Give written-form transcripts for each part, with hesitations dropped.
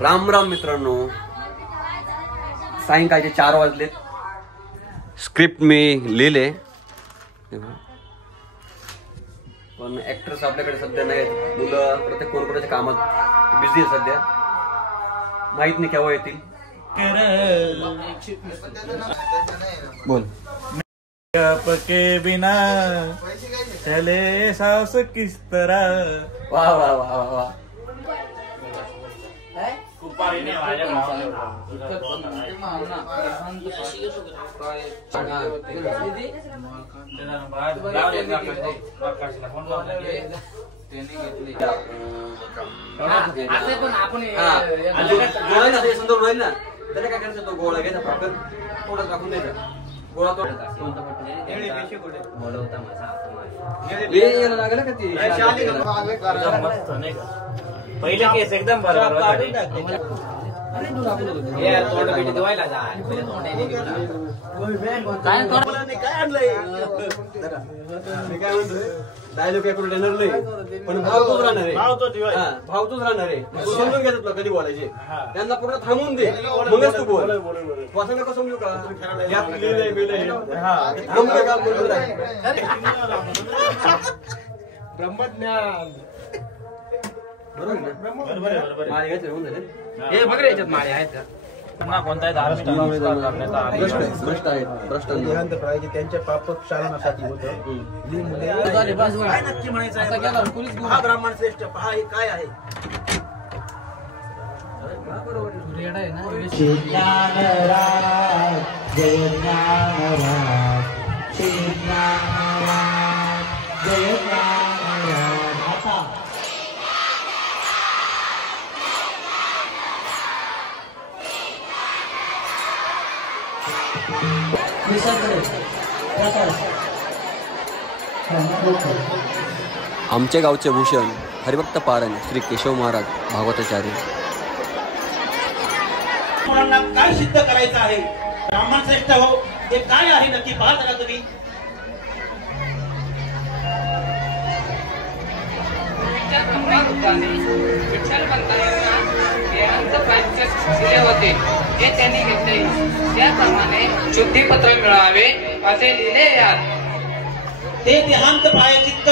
राम राम मित्रांनो, सायंकाळचे 4 वाजलेत. स्क्रिप्ट मी लिहिले पण ऍक्टर्स आपल्याकडे सध्या नाहीत. मुलं प्रत्येक कोणकोणाच्या कामात बिझी आहे सध्या. माहित नाही केव्हा येतील. बोल. के बिना चले सास किस तरह. वाह वाह वाह वाह वाह. त्याला काय करायचं, तो गोळा घ्यायचा फाकन थोडं टाकून द्यायचा. गोळा तो लागला का ती पहिले केस एकदम बरोबर. डायलॉग काय करून येणार नाही, पण भाव तोच राहणार आहे. भाव तोच राहणार आहे. तू समजून घ्यायचं तुला कधी बोलायचे. त्यांना पूर्ण थांबून दे, मगच तू बोल. असं नका समजू का ब्रह्मज्ञान. बरोबर ना? हे बघ रे, याच्यात माळे आहेत पुन्हा कोणताही धार्मिक भ्रष्ट आहेत. त्यांच्या पाप क्षालनासाठी होतं. काय नक्की म्हणायचं? हा ब्राह्मण श्रेष्ठ पहा हे काय आहे. आमच्या गावचे भूषण हरिभक्त पारण श्री केशव महाराज भागवताचार्य. मुलांना काय सिद्ध करायचं आहे? ब्राह्मण श्रेष्ठ हो, ते काय आहे नक्की पहा जरा तुम्ही. होते हे त्यांनी घेतले. त्याप्रमाणे शुद्धीपत्र मिळावे असे लिहिले यात. ते देहांत प्रायचित्त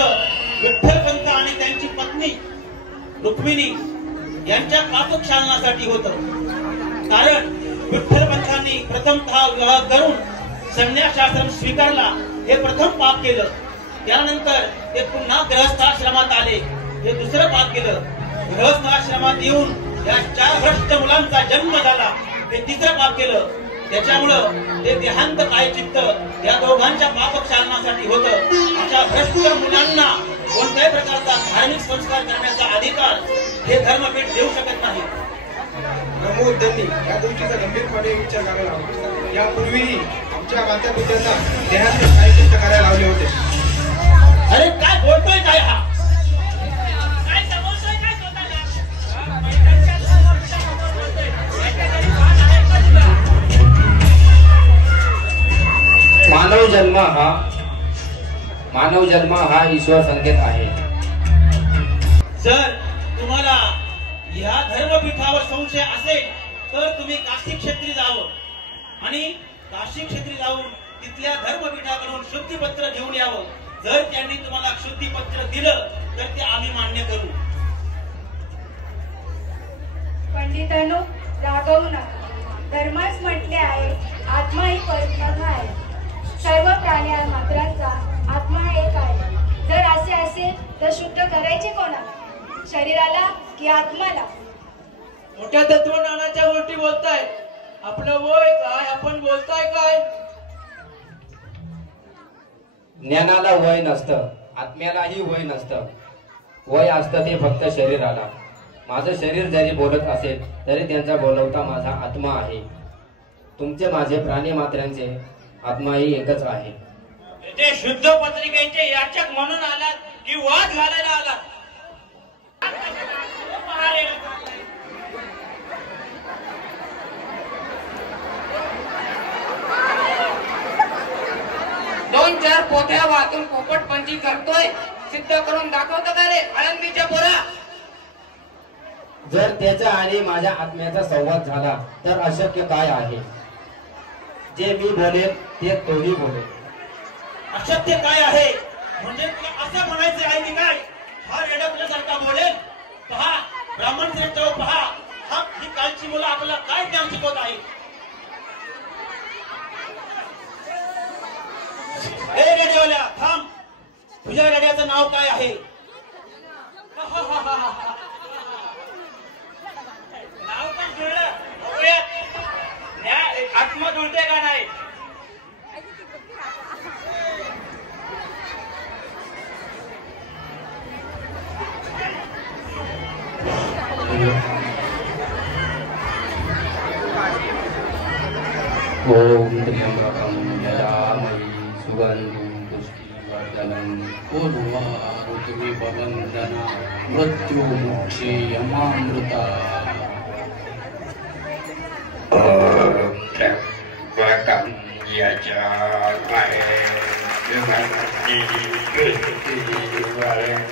विठ्ठलपंत आणि त्यांची पत्नी रुक्मिणी यांच्या पापक्षालनासाठी होतं. कारण विठ्ठलपंतांनी प्रथमतः विवाह करून संन्यासाश्रम स्वीकारला, हे प्रथम पाप केलं. त्यानंतर ते पुन्हा गृहस्थाश्रमात आले, हे दुसरं पाप केलं. गृहस्थाश्रमात येऊन या 4 भ्रष्ट मुलांचा जन्म झाला, हे तिसरं पाप केलं. त्याच्यामुळं ते देहांत प्रायचित्त या दोघांच्या पापक्षालनासाठी होतं. अशा भ्रष्ट मुलांना कोणत्याही प्रकारचा धार्मिक संस्कार करण्याचा अधिकार हे धर्मपीठ देऊ शकत नाही. प्रमोद त्यांनी या गोष्टीचा गंभीरपणे विचार करायला हवा. यापूर्वीही आमच्या मात्याबद्दलला देहांत प्रायचित्त करायला लावले होते. अरे काय बोलतोय काय हा? मानव जन्म हा ईश्वर संकेत आहे. जर तुम्हाला या धर्मपीठावर संशय असेल तर तुम्ही काशी क्षेत्री जावं आणि काशी क्षेत्री जाऊन तिथल्या धर्मपीठाकडून शुद्धीपत्र घेऊन यावं. जर त्यांनी तुम्हाला शुद्धीपत्र दिलं तर ते आम्ही मान्य करू. पंडितांनो, रागवू नका. धर्मास म्हटले आहे, आत्मा ही परमात्मा आहे. सर्व प्राणी मात्रांचा आत्मा एक आहे. जर असे असेल तर शुद्ध करायचे कोणाला, शरीराला की आत्माला? मोठ्या तत्वज्ञानाच्या गोष्टी बोलताय. आपलं वय काय, आपण बोलताय काय? ज्ञानाला वय नसतं, आत्म्यालाही वय नसतं. वय असतं ते फक्त शरीराला. माझं शरीर जरी बोलत असेल तरी त्यांचा बोलवता माझा आत्मा आहे. तुमचे माझे प्राणी मात्रांचे आत्माही एकच आहे. ते शुद्ध पत्रिकेचे याचक म्हणून आलात की वाद घालायला आलात? दोन चार पोथ्या वाचून पोपटपंची करतोय, सिद्ध करून दाखवतो का रे आळंदीच्या पोरा? जर त्याचा आणि माझ्या आत्म्याचा संवाद झाला तर अशक्य काय आहे? जे मी बोलेल ते तोही बोलेल. अशक्य काय आहे म्हणजे तुला असं म्हणायचं आहे की काय? हा रेडकल्यासारखा बोलेल. पहा ब्राह्मण श्रेष्ठ पहा, हा ही कालची मुलं आपल्याला काय ज्ञान शिकवत आहे. ए रेडिओल्या थांब, तुझ्या रेडिओचं नाव काय आहे? नाव पण जुळलं. आत्मा जुळते का नाही? ओम त्र्यंबकं यजामहे सुगन्धिं पुष्टिवर्धनम् उर्वारुकमिववन्दना मृत्युमुक्षीयमामृता. ओम त्र्यंबकं यजामहे सुगन्धिं पुष्टिवर्धनम्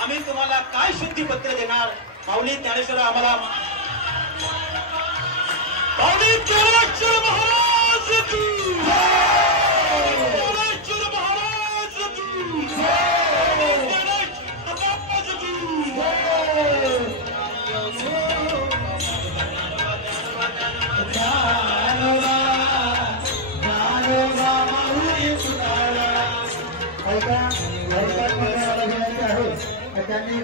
आम्ही तुम्हाला काय शुद्धीपत्र देणार? माऊली ज्ञानेश्वर आम्हाला माऊली ज्ञानेश्वर महाराज की ज्ञानेश्वर महाराज की ज्ञानेश्वर महाराज की त्यांनी